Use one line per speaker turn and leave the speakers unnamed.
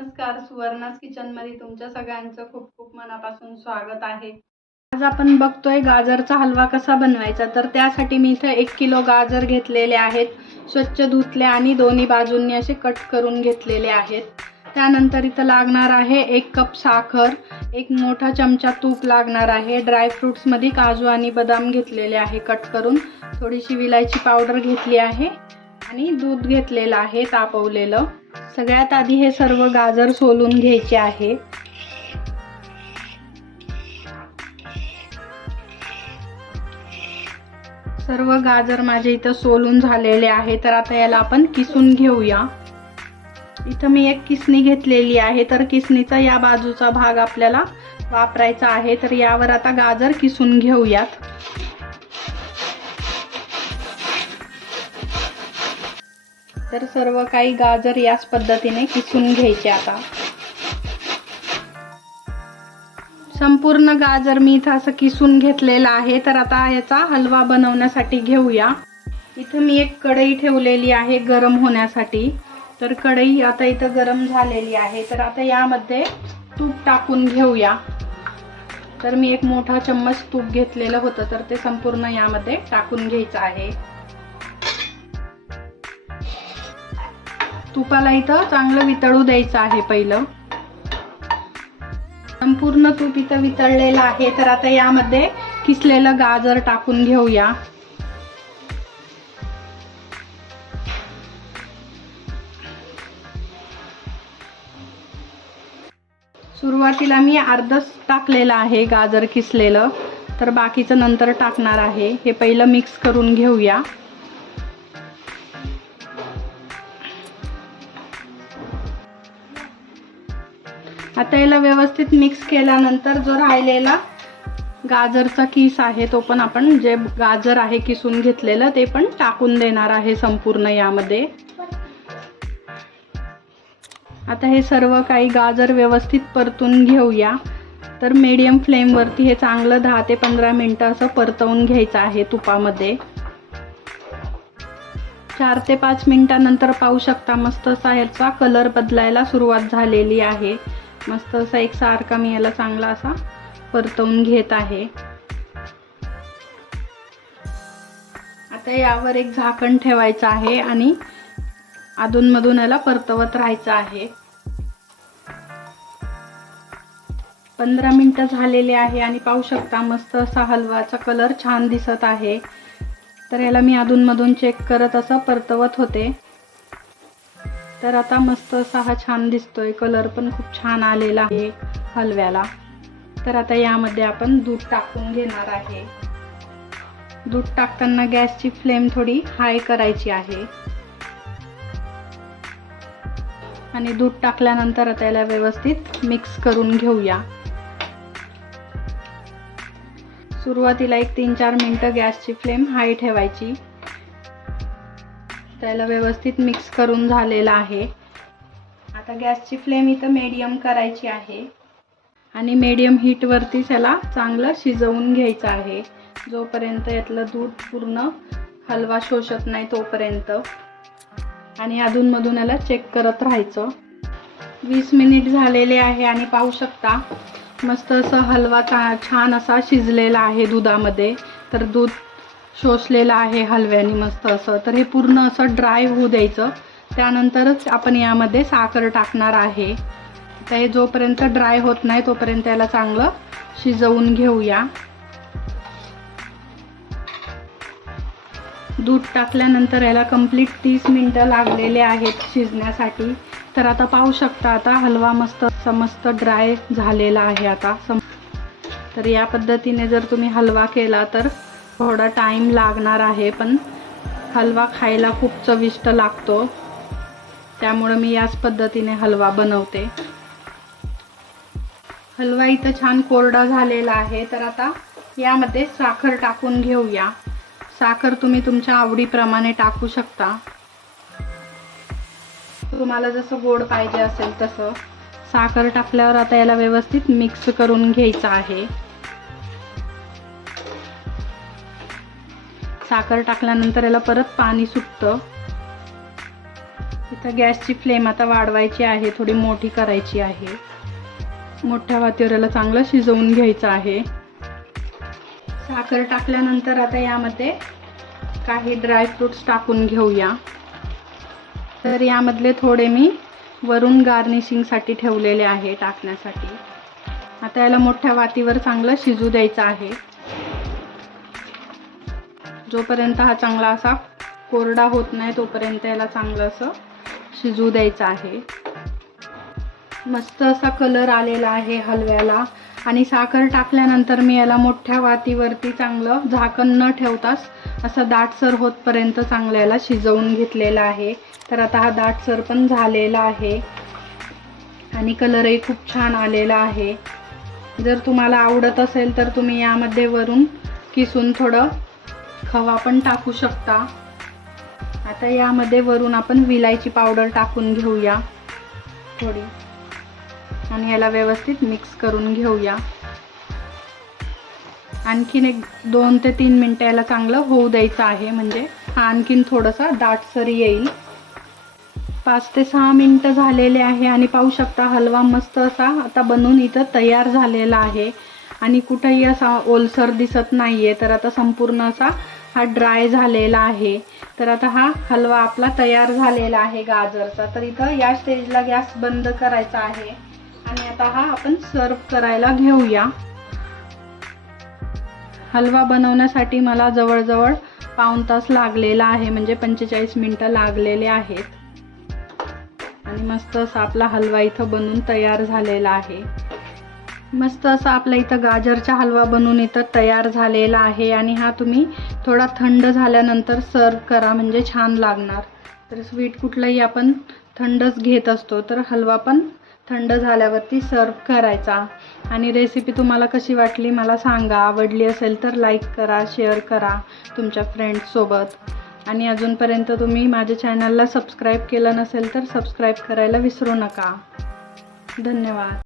नमस्कार. सुवर्णास किचनमध्ये तुमच्या सगळ्यांचं खूप खूप मनापासून स्वागत आहे. आज आपण बघतोय गाजरचा हलवा कसा बनवायचा? तर त्यासाठी मी इथं एक किलो गाजर घेतलेले आहेत. स्वच्छ धुतले आणि दोन्ही बाजूंनी असे कट करून घेतलेले आहेत. त्यानंतर इथं लागणार आहे एक कप साखर एक मोठा चमचा तूप लागणार आहे. ड्रायफ्रुट्समध्ये काजू आणि बदाम घेतलेले आहे कट करून. थोडीशी विलायची पावडर घेतली आहे आणि दूध घेतलेलं आहे तापवलेलं. सगळ्यात आधी हे सर्व गाजर सोलून घ्यायचे आहे. सर्व गाजर माझे इथं सोलून झालेले आहे तर आता याला आपण किसून घेऊया. इथं मी एक किसणी घेतलेली आहे तर किसणीचा या बाजूचा भाग आपल्याला वापरायचा आहे तर यावर आता गाजर किसून घेऊयात. तर सर्व काही गाजर याच पद्धतीने किसून घ्यायचे आता. संपूर्ण गाजर मी इथं असं किसून घेतलेलं आहे तर आता याचा हलवा बनवण्यासाठी घेऊया. इथं मी एक कढई ठेवलेली आहे गरम होण्यासाठी. तर कढई आता इथं गरम झालेली आहे तर आता यामध्ये तूप टाकून घेऊया. तर मी एक मोठा चम्मच तूप घेतलेलं होतं तर ते संपूर्ण यामध्ये टाकून घ्यायचं आहे. तुपाला इथं चांगलं वितळू द्यायचं आहे पहिलं. संपूर्ण तूप इथं वितळलेलं आहे. तर आता यामध्ये किसलेलं गाजर टाकून घेऊया. सुरुवातीला मी अर्धच टाकलेलं आहे गाजर किसलेलं. तर बाकीचं नंतर टाकणार आहे. हे पहिलं मिक्स करून घेऊया. आता याला व्यवस्थित मिक्स केल्यानंतर जो राहिलेला गाजरचा किस आहे तो पण आपण जे गाजर आहे किसून घेतलेलं ते पण टाकून देणार आहे संपूर्ण यामध्ये. आता हे सर्व काही गाजर व्यवस्थित परतून घेऊया. तर मीडियम फ्लेमवरती हे चांगलं दहा ते पंधरा मिनटं असं परतवून घ्यायचं आहे तुपामध्ये. चार ते पाच मिनटानंतर पाहू शकता मस्त असा ह्याचा कलर बदलायला सुरुवात झालेली आहे. मस्त असा एक सारखा मी याला चांगला असा परतवून घेत आहे. आता यावर एक झाकण ठेवायचं आहे आणि अधूनमधून याला परतवत राहायचं आहे. पंधरा मिनटं झालेले आहे आणि पाहू शकता मस्त असा हलवाचा कलर छान दिसत आहे. तर याला मी अधूनमधून चेक करत असं परतवत होते. तर आता मस्त असा हा छान दिसतोय. कलर पण खूप छान आलेला आहे हलव्याला. तर आता यामध्ये आपण दूध टाकून घेणार आहे. दूध टाकताना गॅसची फ्लेम थोडी हाय करायची आहे. आणि दूध टाकल्यानंतर आता याला व्यवस्थित मिक्स करून घेऊया. सुरुवातीला एक तीन चार मिनटं गॅसची फ्लेम हाय ठेवायची. त्याला व्यवस्थित मिक्स करून झालेला आहे. आता गॅसची फ्लेम इथं मीडियम करायची आहे. आणि मीडियम हीटवरती त्याला चांगलं शिजवून घ्यायचं आहे. जोपर्यंत यातलं दूध पूर्ण हलवा शोषत नाही तोपर्यंत. आणि अधूनमधून याला चेक करत राहायचं. वीस मिनिट झालेले आहे आणि पाहू शकता मस्त असं हलवा छान असा शिजलेला आहे दुधामध्ये. तर दूध शोषलेलं आहे हलव्याने मस्त असं. तर हे पूर्ण असं ड्राय होऊ द्यायचं. त्यानंतरच आपण यामध्ये साखर टाकणार आहे. तर हे जोपर्यंत ड्राय होत नाही तोपर्यंत याला चांगलं शिजवून घेऊया. दूध टाकल्यानंतर याला कंप्लीट तीस मिनटं लागलेले आहेत शिजण्यासाठी. तर आता पाहू शकता आता हलवा मस्त मस्त ड्राय झालेला आहे आता. सम तर या पद्धतीने जर तुम्ही हलवा केला तर थोडा टाईम लागणार आहे पण हलवा खायला खूप चविष्ट लागतो. त्यामुळं मी याच पद्धतीने हलवा बनवते. हलवा इथं छान कोरडा झालेला आहे तर आता यामध्ये साखर टाकून घेऊया. साखर तुम्ही तुमच्या आवडीप्रमाणे टाकू शकता. तुम्हाला जसं गोड पाहिजे असेल तसं. साखर टाकल्यावर आता याला व्यवस्थित मिक्स करून घ्यायचं आहे. साखर टाकल्यानंतर याला परत पाणी सुटतं. इथं गॅसची फ्लेम आता वाढवायची आहे थोडी मोठी करायची आहे. मोठ्या वातीवर याला चांगलं शिजवून घ्यायचं आहे. साखर टाकल्यानंतर आता यामध्ये काही ड्रायफ्रूट्स टाकून घेऊया. तर यामधले थोडे मी वरून गार्निशिंगसाठी ठेवलेले आहे टाकण्यासाठी. आता याला मोठ्या वातीवर चांगलं शिजू द्यायचं आहे. जोपर्यंत हा चांगला असा कोरडा होत नाही तोपर्यंत याला चांगलं असं शिजू द्यायचं आहे. मस्त असा कलर आलेला आहे हलव्याला. आणि साखर टाकल्यानंतर मी याला मोठ्या वातीवरती चांगलं झाकण न ठेवताच असं दाटसर होतपर्यंत चांगलं याला शिजवून घेतलेलं आहे. तर आता हा दाटसर पण झालेला आहे. आणि कलरही खूप छान आलेला आहे. जर तुम्हाला आवडत असेल तर तुम्ही यामध्ये वरून किसून थोडं खवा पण टाकू शकता. आता यामध्ये वरून आपण विलायची पावडर टाकून घेऊया. थोडी. आणि याला व्यवस्थित मिक्स करून घेऊया. आणखीन एक दोन ते तीन मिनटं याला चांगलं होऊ द्यायचं आहे. म्हणजे हा आणखीन थोडासा दाटसर येईल. पाच ते सहा मिनटं झालेले आहे आणि पाहू शकता हलवा मस्त असा आता बनवून इथं तयार झालेला आहे. आणि कुठंही असा ओलसर दिसत नाही आहे तर आता संपूर्ण असा हा ड्राय झालेला आहे. तर आता हा हलवा आपला तयार झालेला आहे गाजरचा. तर इथं या स्टेजला गॅस बंद करायचा आहे. आणि आता हा आपण सर्व करायला घेऊया. हलवा बनवण्यासाठी मला जवळजवळ पाऊण तास लागलेला आहे. म्हणजे पंचेचाळीस मिनटं लागलेले आहेत. आणि मस्त असा आपला हलवा इथं बनून तयार झालेला आहे. मस्त असा आपला इथं गाजरचा हलवा बनवून इथं तयार झालेला आहे आणि हा तुम्ही थोडा थंड झाल्यानंतर सर्व करा म्हणजे छान लागणार. तर स्वीट कुठलाही आपण थंडच घेत असतो तर हलवा पण थंड झाल्यावरती सर्व करायचा. आणि रेसिपी तुम्हाला कशी वाटली मला सांगा. आवडली असेल तर लाईक करा शेअर करा तुमच्या फ्रेंड्ससोबत आणि अजूनपर्यंत तुम्ही माझ्या चॅनलला सबस्क्राईब केलं नसेल तर सबस्क्राईब करायला विसरू नका. धन्यवाद.